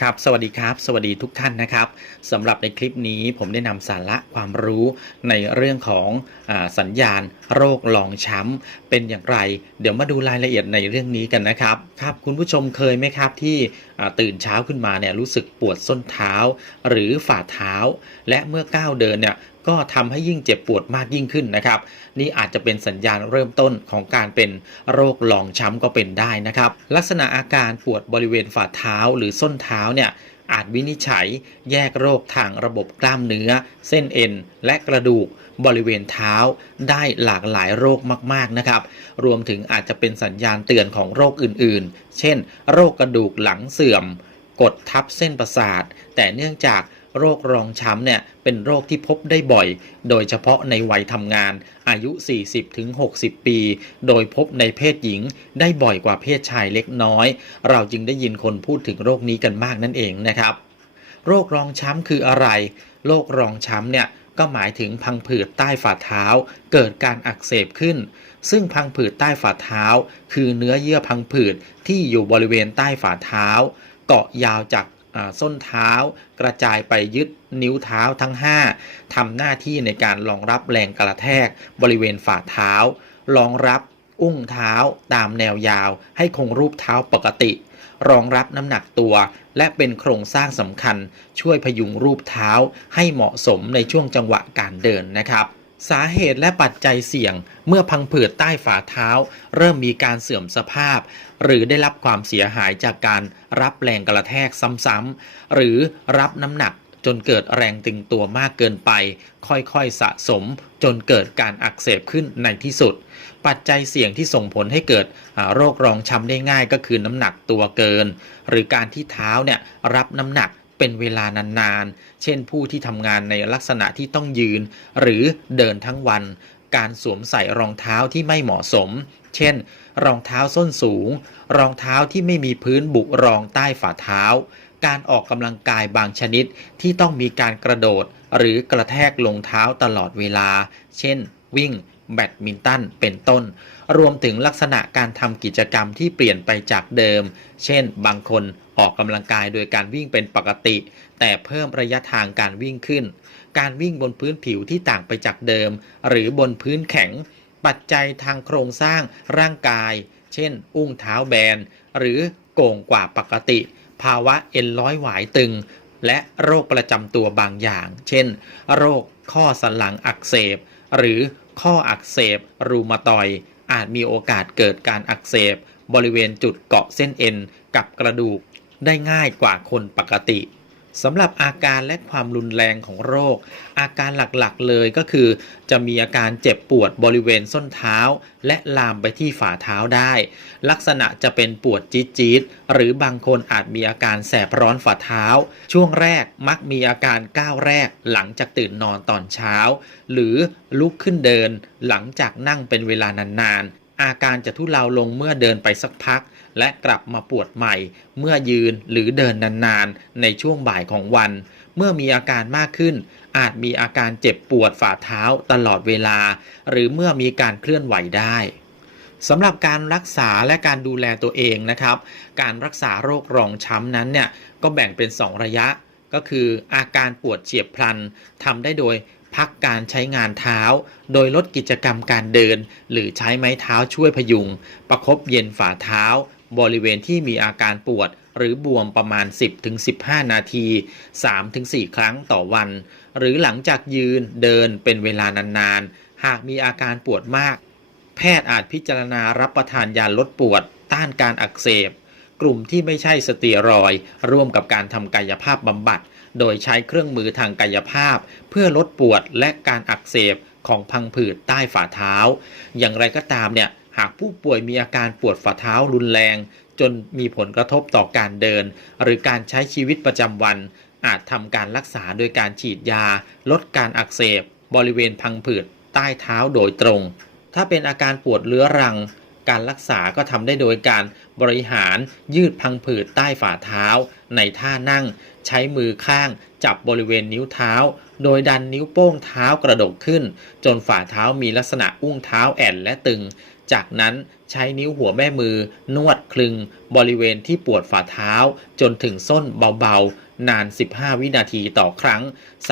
ครับสวัสดีครับ สวัสดีทุกท่านนะครับสำหรับในคลิปนี้ผมได้นำสาระความรู้ในเรื่องของอสัญญาณ โรคลองช้ำเป็นอย่างไร เดี๋ยวมาดูรายละเอียดในเรื่องนี้กันนะครับครับ คุณผู้ชมเคยไหมครับที่ ตื่นเช้าขึ้นมาเนี่ยรู้สึกปวดส้นเท้า หรือฝ่าเท้า และเมื่อก้าวเดินเนี่ยก็ทำให้ยิ่งเจ็บปวดมากยิ่งขึ้นนะครับ นี่อาจจะเป็นสัญญาณเริ่มต้นของการเป็นโรคลองช้ำก็เป็นได้นะครับ ลักษณะอาการปวดบริเวณฝ่าเท้าหรือส้นเท้าเนี่ย อาจวินิจฉัย แยกโรคทางระบบกล้ามเนื้อ เส้นเอ็น และกระดูกบริเวณเท้าได้หลากหลายโรคมาก ๆ นะครับ รวมถึงอาจจะเป็นสัญญาณเตือนของโรคอื่น ๆ เช่น โรคกระดูกหลังเสื่อม กดทับเส้นประสาท แต่เนื่องจาก โรครองช้ำเนี่ยเป็นโรคที่พบได้บ่อย โดยเฉพาะในวัยทำงานอายุ 40-60 ปี โดยพบในเพศหญิงได้บ่อยกว่าเพศชายเล็กน้อย เราจึงได้ยินคนพูดถึงโรคนี้กันมากนั่นเองนะครับ โรครองช้ำคืออะไร โรครองช้ำเนี่ยก็หมายถึงพังผืดใต้ฝ่าเท้า เกิดการอักเสบขึ้น ซึ่งพังผืดใต้ฝ่าเท้า คือเนื้อเยื่อพังผืดที่อยู่บริเวณใต้ฝ่าเท้า เกาะยาวจาก ส้นเท้ากระจายไปยึดนิ้วเท้าทั้ง 5ทำหน้าที่ในการรองรับแรงกระแทกบริเวณฝ่าเท้ารองรับอุ้งเท้าตามแนวยาว ให้คงรูปเท้าปกติ รองรับน้ำหนักตัว และเป็นโครงสร้างสำคัญ ช่วยพยุงรูปเท้าให้เหมาะสมในช่วงจังหวะการเดินนะครับ สาเหตุและปัจจัยเสี่ยง เมื่อพังผืดใต้ฝ่าเท้า เริ่มมีการเสื่อมสภาพ หรือได้รับความเสียหายจากการ รับแรงกระแทกซ้ำๆ หรือรับน้ำหนักจนเกิดแรงตึงตัวมากเกินไป ค่อยๆสะสมจนเกิดการอักเสบขึ้นในที่สุด ปัจจัยเสี่ยงที่ส่งผลให้เกิดโรครองช้ำได้ง่ายก็คือน้ำหนักตัวเกิน หรือการที่เท้าเนี่ยรับน้ำหนักเป็นเวลานานๆ เช่นผู้ที่ทำงานในลักษณะที่ต้องยืน หรือเดินทั้งวัน การสวมใส่รองเท้าที่ไม่เหมาะสม เช่น รองเท้าส้นสูง รองเท้าที่ไม่มีพื้นบุรองใต้ฝ่าเท้า การออกกำลังกายบางชนิดที่ต้องมีการกระโดด หรือกระแทกลงเท้าตลอดเวลา เช่น วิ่ง แบดมินตัน เป็นต้น รวมถึงลักษณะการทำกิจกรรมที่เปลี่ยนไปจากเดิม เช่น บางคนออกกำลังกายโดยการวิ่งเป็นปกติ แต่เพิ่มระยะทางการวิ่งขึ้น การวิ่งบนพื้นผิวที่ต่างไปจากเดิม หรือบนพื้นแข็ง ปัจจัยทางโครงสร้างร่างกาย เช่น อุ้งเท้าแบน หรือโก่งกว่าปกติ ภาวะเอ็นร้อยหวายตึง และโรคประจำตัวบางอย่าง เช่น โรคข้อสันหลังอักเสบ หรือข้ออักเสบ รูมาตอย อาจมีโอกาสเกิดการอักเสบบริเวณจุดเกาะเส้นเอ็นกับกระดูกได้ง่ายกว่าคนปกติ สำหรับอาการและความรุนแรงของโรค อาการหลักๆเลยก็คือ จะมีอาการเจ็บปวดบริเวณส้นเท้า และลามไปที่ฝ่าเท้าได้ ลักษณะจะเป็นปวดจี๊ดๆหรือบางคนอาจมีอาการแสบร้อนฝ่าเท้า ช่วงแรกมักมีอาการก้าวแรกหลังจากตื่นนอนตอนเช้า หรือลุกขึ้นเดินหลังจากนั่งเป็นเวลานานๆอาการจะทุเลาลงเมื่อเดินไปสักพัก และกลับมาปวดใหม่ เมื่อยืนหรือเดินนานๆ ในช่วงบ่ายของวัน เมื่อมีอาการมากขึ้น อาจมีอาการเจ็บปวดฝ่าเท้าตลอดเวลา หรือเมื่อมีการเคลื่อนไหวได้สำหรับการรักษาและการดูแลตัวเองนะครับ การรักษาโรครองช้ำนั้นเนี่ยก็แบ่งเป็น 2 ระยะ ก็คืออาการปวดเฉียบพลันทำได้โดยพักการใช้งานเท้า โดยลดกิจกรรมการเดิน หรือใช้ไม้เท้าช่วยพยุง ประคบเย็นฝ่าเท้า บริเวณที่มีอาการปวดหรือบวมประมาณ 10-15 นาที 3-4 ครั้งต่อวัน หรือหลังจากยืนเดินเป็นเวลานานๆ หากมีอาการปวดมาก แพทย์อาจพิจารณารับประทานยาลดปวด ต้านการอักเสบ กลุ่มที่ไม่ใช่สเตียรอยร่วมกับการทำกายภาพบำบัด โดยใช้เครื่องมือทางกายภาพ เพื่อลดปวดและการอักเสบของพังผืดใต้ฝ่าเท้า อย่างไรก็ตามเนี่ย หากผู้ป่วยมีอาการปวดฝ่าเท้ารุนแรง จนมีผลกระทบต่อการเดิน หรือการใช้ชีวิตประจำวัน อาจทำการรักษาโดยการฉีดยา ลดการอักเสบ บริเวณพังผืดใต้เท้าโดยตรง ถ้าเป็นอาการปวดเรื้อรัง การรักษาก็ทำได้โดยการบริหารยืดพังผืดใต้ฝ่าเท้า ในท่านั่ง ใช้มือข้าง จับบริเวณนิ้วเท้า โดยดันนิ้วโป้งเท้ากระดกขึ้น จนฝ่าเท้ามีลักษณะอุ้งเท้าแอนและตึง จากนั้นใช้นิ้วหัวแม่มือนวดคลึงบริเวณที่ปวดฝ่าเท้าจนถึงส้นเบาๆ นาน 15 วินาทีต่อครั้ง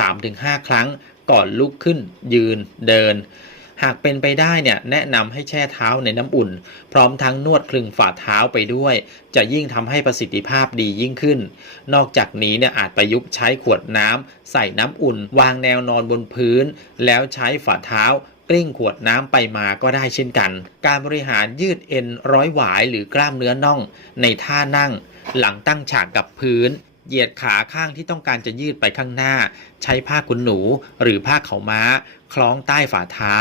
3-5 ครั้งก่อนลุกขึ้น ยืนเดิน หากเป็นไปได้เนี่ยแนะนำให้แช่เท้าในน้ำอุ่น พร้อมทั้งนวดคลึงฝ่าเท้าไปด้วย จะยิ่งทำให้ประสิทธิภาพดียิ่งขึ้น นอกจากนี้เนี่ยอาจประยุกต์ใช้ขวดน้ำใส่น้ำอุ่น วางแนวนอนบนพื้น แล้วใช้ฝ่าเท้า กลิ้งขวดน้ำไปมาก็ได้เช่นกัน การบริหารยืดเอ็นร้อยหวายหรือกล้ามเนื้อน่อง ในท่านั่ง หลังตั้งฉากกับพื้น เหยียดขาข้างที่ต้องการจะยืดไปข้างหน้า ใช้ผ้าขนหนูหรือผ้าเขาม้า คล้องใต้ฝ่าเท้า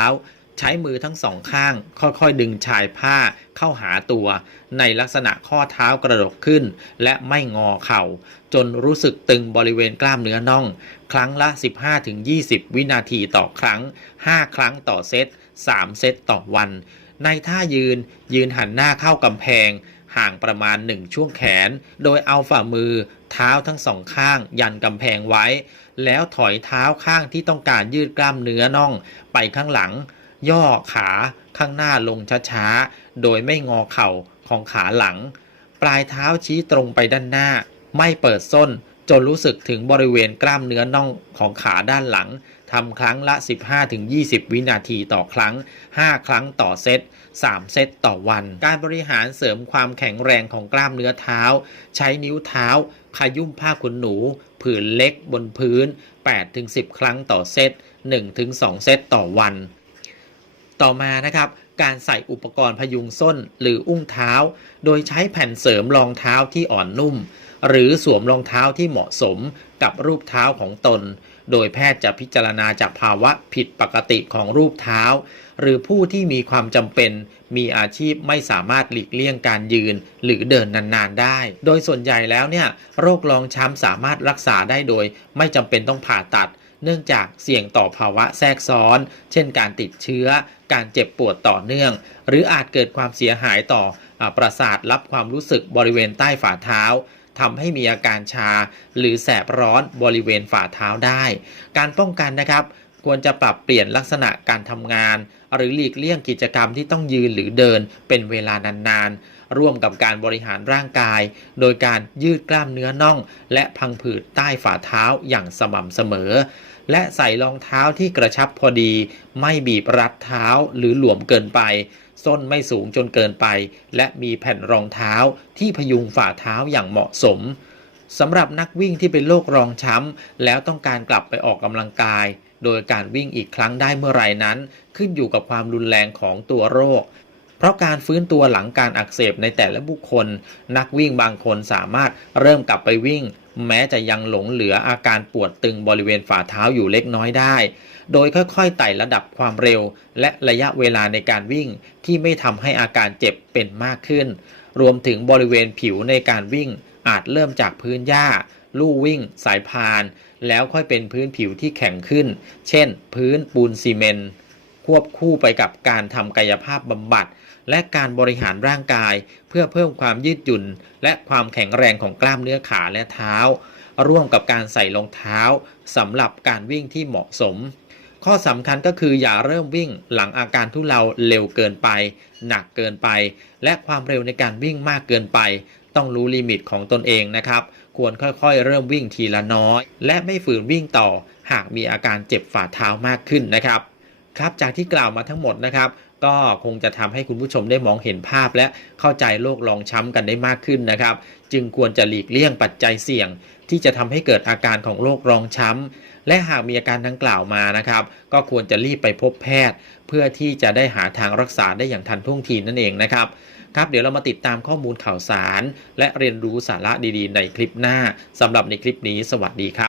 ใช้มือทั้งสองข้าง ค่อยๆ ดึงชายผ้าเข้าหาตัว ในลักษณะข้อเท้ากระดกขึ้น และไม่งอเข่า จนรู้สึกตึงบริเวณกล้ามเนื้อน่อง ครั้งละ 15-20 วินาทีต่อครั้ง 5 ครั้งต่อเซต 3 เซตต่อวัน ในท่ายืนยืนหันหน้าเข้ากำแพง ห่างประมาณ 1 ช่วงแขน โดยเอาฝ่ามือ เท้าทั้งสองข้าง ยันกำแพงไว้ แล้วถอยเท้าข้างที่ต้องการยืดกล้ามเนื้อน่อง ไปข้างหลัง ย่อขาข้างหน้าลงช้าๆ โดยไม่งอเข่าของขาหลัง ปลายเท้าชี้ตรงไปด้านหน้า ไม่เปิดส้น จนรู้สึกถึงบริเวณกล้ามเนื้อน่องของขาด้านหลังทำครั้งละ 15-20 วินาทีต่อครั้ง 5 ครั้งต่อเซต 3 เซตต่อวัน การบริหารเสริมความแข็งแรงของกล้ามเนื้อเท้า ใช้นิ้วเท้า ขยุ่มผ้าขนหนู ผืนเล็กบนพื้น 8-10 ครั้งต่อเซต 1-2 เซตต่อวัน ต่อมานะครับการใส่อุปกรณ์พยุงส้นหรืออุ้งเท้า โดยใช้แผ่นเสริมรองเท้าที่อ่อนนุ่ม หรือสวมรองเท้าที่เหมาะสมกับรูปเท้าของตน โดยแพทย์จะพิจารณาจากภาวะผิดปกติของรูปเท้า หรือผู้ที่มีความจำเป็น มีอาชีพไม่สามารถหลีกเลี่ยงการยืน หรือเดินนานๆได้ โดยส่วนใหญ่แล้วเนี่ยโรครองช้ำสามารถรักษาได้โดย ไม่จำเป็นต้องผ่าตัด เนื่องจากเสี่ยงต่อภาวะแทรกซ้อน เช่น การติดเชื้อ การเจ็บปวดต่อเนื่อง หรืออาจเกิดความเสียหายต่ออประสาทรับความรู้สึกบริเวณใต้ฝ่าเท้า ทำให้มีอาการชา หรือแสบร้อนบริเวณฝ่าเท้าได้ การป้องกันนะครับ ควรจะปรับเปลี่ยนลักษณะการทำงาน หรือหลีกเลี่ยงกิจกรรมที่ต้องยืนหรือเดินเป็นเวลานานๆ ร่วมกับการบริหารร่างกาย โดยการยืดกล้ามเนื้อน่อง และพังผืดใต้ฝ่าเท้าอย่างสม่ำเสมอและใส่รองเท้าที่กระชับพอดี ไม่บีบรัดเท้าหรือหลวมเกินไป ส้นไม่สูงจนเกินไป และมีแผ่นรองเท้าที่พยุงฝ่าเท้าอย่างเหมาะสมสำหรับนักวิ่งที่เป็นโรครองช้ำ แล้วต้องการกลับไปออกกำลังกาย โดยการวิ่งอีกครั้งได้เมื่อไหร่นั้น ขึ้นอยู่กับความรุนแรงของตัวโรค เพราะการฟื้นตัวหลังการอักเสบในแต่ละบุคคล นักวิ่งบางคนสามารถเริ่มกลับไปวิ่ง แม้จะยังหลงเหลืออาการปวดตึงบริเวณฝ่าเท้าอยู่เล็กน้อยได้ โดยค่อยๆไต่ระดับความเร็ว และระยะเวลาในการวิ่งที่ไม่ทำให้อาการเจ็บเป็นมากขึ้น รวมถึงบริเวณผิวในการวิ่งอาจเริ่มจากพื้นหญ้า ลู่วิ่ง สายพาน แล้วค่อยเป็นพื้นผิวที่แข็งขึ้น เช่น พื้นปูนซีเมนต์ควบคู่ไปกับการทำกายภาพบำบัด และการบริหารร่างกาย เพื่อเพิ่มความยืดหยุ่น และความแข็งแรงของกล้ามเนื้อขาและเท้า ร่วมกับการใส่รองเท้าสำหรับการวิ่งที่เหมาะสม ข้อสำคัญก็คืออย่าเริ่มวิ่งหลังอาการทุเลาเร็วเกินไป หนักเกินไป และความเร็วในการวิ่งมากเกินไป ต้องรู้ลิมิตของตนเองนะครับควรค่อยๆ เริ่มวิ่งทีละน้อย และไม่ฝืนวิ่งต่อ หากมีอาการเจ็บฝ่าเท้ามากขึ้นนะครับ ครับจากที่กล่าวมาทั้งหมดนะครับ ก็คงจะทำให้คุณผู้ชมได้มองเห็นภาพ และเข้าใจโรครองช้ำกันได้มากขึ้นนะครับ จึงควรจะหลีกเลี่ยงปัจจัยเสี่ยง ที่จะทำให้เกิดอาการของโรครองช้ำและหากมีอาการดังกล่าวมานะครับ ก็ควรจะรีบไปพบแพทย์ เพื่อที่จะได้หาทางรักษาได้อย่างทันท่วงทีนั่นเองนะครับครับเดี๋ยวเรามาติดตามข้อมูลข่าวสาร และเรียนรู้สาระดีๆ ในคลิปหน้าสำหรับในคลิปนี้สวัสดีครับ